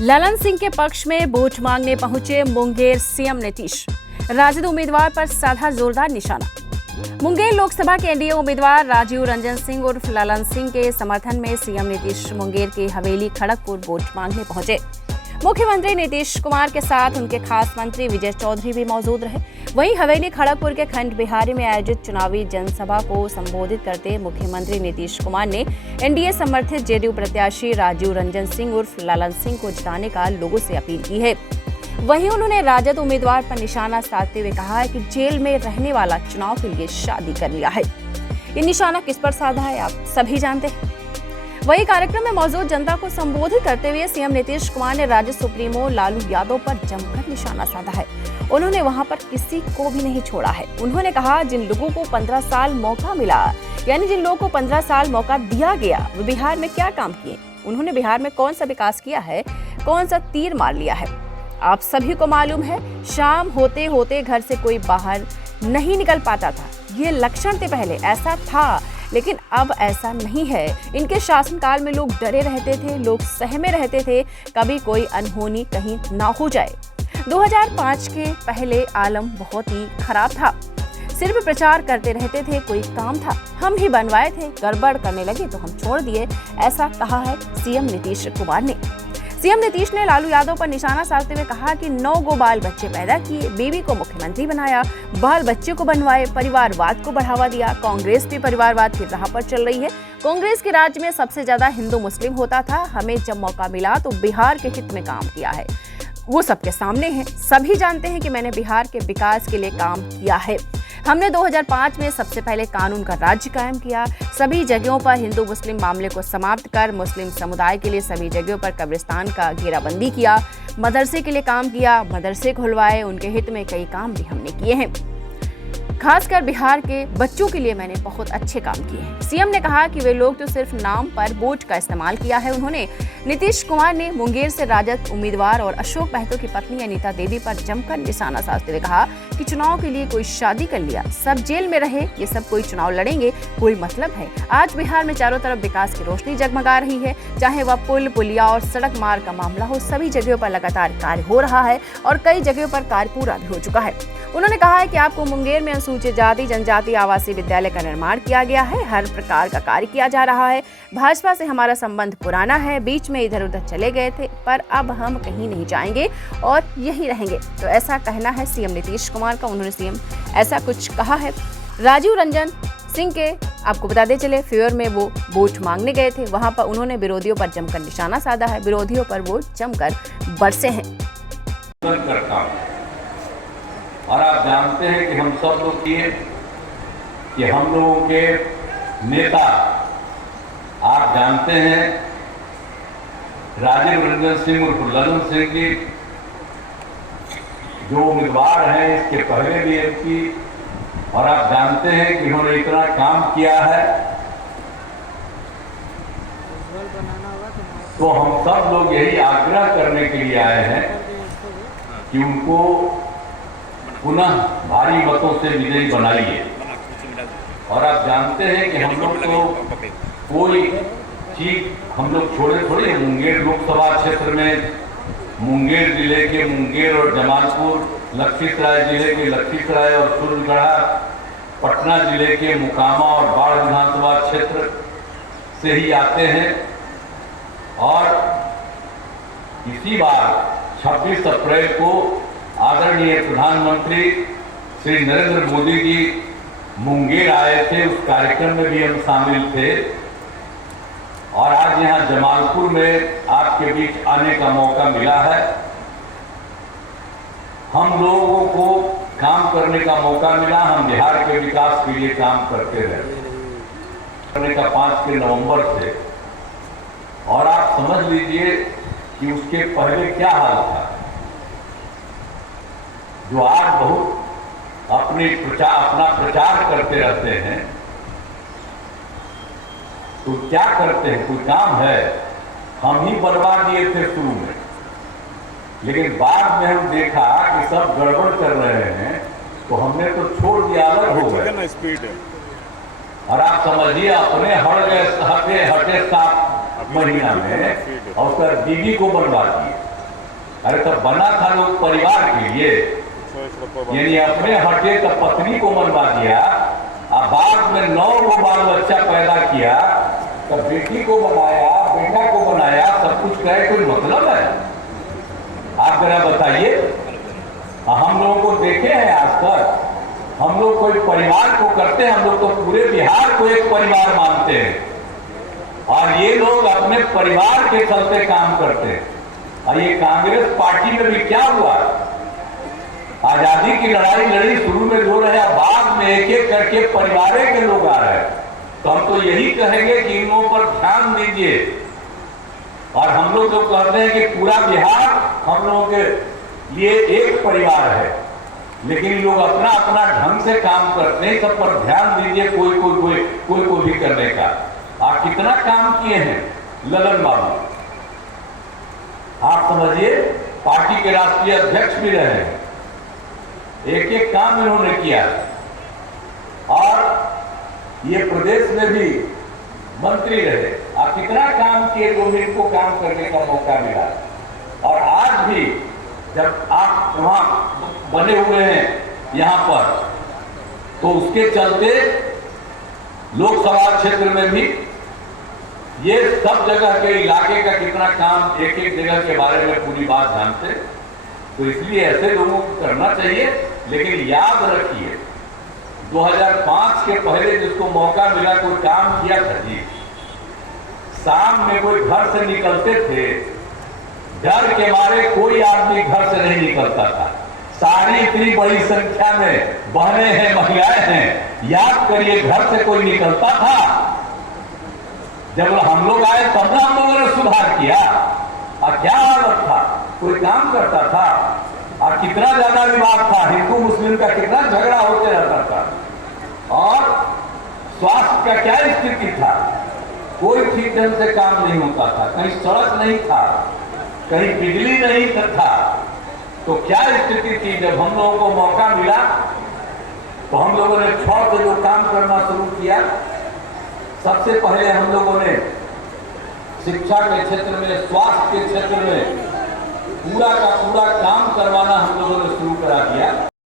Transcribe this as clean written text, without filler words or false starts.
ललन सिंह के पक्ष में वोट मांगने पहुंचे मुंगेर सीएम नीतीश। राजद उम्मीदवार पर साधा जोरदार निशाना। मुंगेर लोकसभा के एनडीए उम्मीदवार राजीव रंजन सिंह उर्फ ललन सिंह के समर्थन में सीएम नीतीश मुंगेर के हवेली खड़गपुर वोट मांगने पहुंचे। मुख्यमंत्री नीतीश कुमार के साथ उनके खास मंत्री विजय चौधरी भी मौजूद रहे। वहीं हवेली खड़गपुर के खंड बिहारी में आयोजित चुनावी जनसभा को संबोधित करते मुख्यमंत्री नीतीश कुमार ने एनडीए समर्थित जेडीयू प्रत्याशी राजीव रंजन सिंह उर्फ ललन सिंह को जिताने का लोगों से अपील की है। वहीं उन्होंने राजद उम्मीदवार पर निशाना साधते हुए कहा है कि जेल में रहने वाला चुनाव के लिए शादी कर लिया है। ये निशाना किस पर साधा है आप सभी जानते हैं। वही कार्यक्रम में मौजूद जनता को संबोधित करते हुए सीएम नीतीश कुमार ने राज्य सुप्रीमो लालू यादव पर जमकर निशाना साधा है। उन्होंने वहां पर किसी को भी नहीं छोड़ा है। उन्होंने कहा जिन लोगों को 15 साल मौका मिला, यानी जिन लोगों को 15 साल मौका दिया गया, वो बिहार में क्या काम किए, उन्होंने बिहार में कौन सा विकास किया है, कौन सा तीर मार लिया है। आप सभी को मालूम है, शाम होते होते घर से कोई बाहर नहीं निकल पाता था। ये लक्षण थे पहले, ऐसा था, लेकिन अब ऐसा नहीं है। इनके शासनकाल में लोग डरे रहते थे, लोग सहमे रहते थे, कभी कोई अनहोनी कहीं ना हो जाए। 2005 के पहले आलम बहुत ही खराब था। सिर्फ प्रचार करते रहते थे, कोई काम था हम ही बनवाए थे, गड़बड़ करने लगे तो हम छोड़ दिए, ऐसा कहा है सीएम नीतीश कुमार ने। सीएम नीतीश ने लालू यादव पर निशाना साधते हुए कहा कि 9 गो बाल बच्चे पैदा किए, बीवी को मुख्यमंत्री बनाया, बाल बच्चे को बनवाए, परिवारवाद को बढ़ावा दिया। कांग्रेस भी परिवारवाद की राह पर चल रही है। कांग्रेस के राज्य में सबसे ज्यादा हिंदू मुस्लिम होता था। हमें जब मौका मिला तो बिहार के हित में काम किया है, वो सबके सामने है। सभी जानते हैं कि मैंने बिहार के विकास के लिए काम किया है। हमने 2005 में सबसे पहले कानून का राज्य कायम किया। सभी जगहों पर हिंदू मुस्लिम मामले को समाप्त कर मुस्लिम समुदाय के लिए सभी जगहों पर कब्रिस्तान का घेराबंदी किया। मदरसे के लिए काम किया, मदरसे खुलवाए, उनके हित में कई काम भी हमने किए हैं। खासकर बिहार के बच्चों के लिए मैंने बहुत अच्छे काम किए हैं। सीएम ने कहा कि वे लोग तो सिर्फ नाम पर वोट का इस्तेमाल किया है। उन्होंने नीतीश कुमार ने मुंगेर से राजद उम्मीदवार और अशोक महतो की पत्नी अनीता देवी पर जमकर निशाना साधते हुए कहा कि चुनाव के लिए कोई शादी कर लिया, सब जेल में रहे, ये सब कोई चुनाव लड़ेंगे, कोई मतलब है। आज बिहार में चारों तरफ विकास की रोशनी जगमगा रही है, चाहे वह पुल, पुलिया और सड़क मार्ग का मामला हो। सभी जगहों पर लगातार कार्य हो रहा है और कई जगहों पर कार्य पूरा भी हो चुका है। उन्होंने कहा है कि आपको मुंगेर में अनुसूचित जाति जनजाति आवासीय विद्यालय का निर्माण किया गया है, हर प्रकार का कार्य किया जा रहा है। भाजपा से हमारा संबंध पुराना है, बीच में इधर उधर चले गए थे, पर अब हम कहीं नहीं जाएंगे और यहीं रहेंगे। तो ऐसा कहना है सीएम नीतीश कुमार का। उन्होंने सीएम ऐसा कुछ कहा है। राजीव रंजन सिंह के आपको बताते चले फेवर में वो वोट मांगने गए थे, वहां पर उन्होंने विरोधियों पर जमकर निशाना साधा है। विरोधियों पर वो जमकर बरसे हैं। और आप जानते हैं कि हम सब लोग कि हम लोगों के नेता, आप जानते हैं राजीव रंजन सिंह उर्फ ललन सिंह जी जो उम्मीदवार हैं, इसके पहले भी एमपी, और आप जानते हैं कि उन्होंने इतना काम किया है, तो हम सब लोग यही आग्रह करने के लिए आए हैं कि उनको पुनः भारी मतों से विजयी बनाइए। और आप जानते हैं कि हम लोग तो कोई चीज हम लोग छोड़े थोड़ी। मुंगेर लोकसभा क्षेत्र में मुंगेर जिले के मुंगेर और जमालपुर, लखीसराय जिले के लखीसराय और सूरजगढ़ा, पटना जिले के मुकामा और बाढ़ विधानसभा क्षेत्र से ही आते हैं। और इसी बार 26 अप्रैल को आदरणीय प्रधानमंत्री श्री नरेंद्र मोदी जी मुंगेर आए थे, उस कार्यक्रम में भी हम शामिल थे। और आज यहाँ जमालपुर में आपके बीच आने का मौका मिला है। हम लोगों को काम करने का मौका मिला, हम बिहार के विकास के लिए काम करते रहे करने का 5 नवंबर से। और आप समझ लीजिए कि उसके पहले क्या हाल था, जो आज बहुत अपना प्रचार करते रहते हैं, तो क्या करते हैं, कोई काम है, हम ही बनवा दिए थे शुरू में, लेकिन बाद में हम देखा कि सब गड़बड़ कर रहे हैं, तो हमने तो छोड़ दिया, अलग हो गए। और आप समझिए अपने हटे 7 महीना में और उसका बीवी को बनवा दिए। अरे तो बना था लोग परिवार के लिए, यानी अपने हटे तो पत्नी को मनवा दिया, और बाद में 9 को बाल बच्चा पैदा किया, तो बेटी को बनाया, बेटा को बनाया, सब कुछ कहे कोई मतलब है? आप जरा बताइए। हम लोगों को देखे हैं आज तक? हम लोग कोई परिवार को करते हैं? हम लोग तो पूरे बिहार को एक परिवार मानते हैं, और ये लोग अपने परिवार के चलते काम करते हैं। और ये कांग्रेस पार्टी में भी क्या हुआ? आजादी की लड़ाई लड़ी, शुरू में जो रहे, बाद में एक एक करके परिवार के लोग आ रहे हैं। तो हम तो यही कहेंगे कि इन लोगों पर ध्यान दीजिए। और हम लोग जो कहते हैं कि पूरा बिहार हम लोगों के लिए एक परिवार है, लेकिन लोग अपना अपना ढंग से काम करते हैं। सब पर ध्यान दीजिए, कोई को भी करने का। आप कितना काम किए हैं ललन बाबू, आप समझिए, पार्टी के राष्ट्रीय अध्यक्ष भी रहे हैं, एक एक काम इन्होंने किया, और ये प्रदेश में भी मंत्री रहे। आप कितना काम किए जो इनको काम करने का मौका मिला। और आज भी जब आप वहां बने हुए हैं यहाँ पर, तो उसके चलते लोकसभा क्षेत्र में भी ये सब जगह के इलाके का कितना काम, एक एक जगह के बारे में पूरी बात जानते। तो इसलिए ऐसे लोगों को करना चाहिए। लेकिन याद रखिए, 2005 के पहले जिसको मौका मिला कोई काम किया था जी, शाम में कोई घर से निकलते थे, डर के मारे कोई आदमी घर से नहीं निकलता था। सारी इतनी बड़ी संख्या में बहनें हैं, महिलाएं हैं, याद करिए घर से कोई निकलता था? जब हम लोग आए तब ना हम लोगों ने सुधार किया। और क्या हालत था, कोई काम करता था? और कितना ज्यादा विवाद था, हिंदू मुस्लिम का कितना झगड़ा होते रहता था। और स्वास्थ्य का क्या स्थिति था, कोई ठीक ढंग से काम नहीं होता था, कहीं सड़क नहीं था, कहीं बिजली नहीं था। तो क्या स्थिति थी? जब हम लोगों को मौका मिला तो हम लोगों ने 6 से जो काम करना शुरू किया, सबसे पहले हम लोगों ने शिक्षा के क्षेत्र में, स्वास्थ्य के क्षेत्र में पूरा का पूरा काम करवाना हम लोगों ने शुरू करा दिया।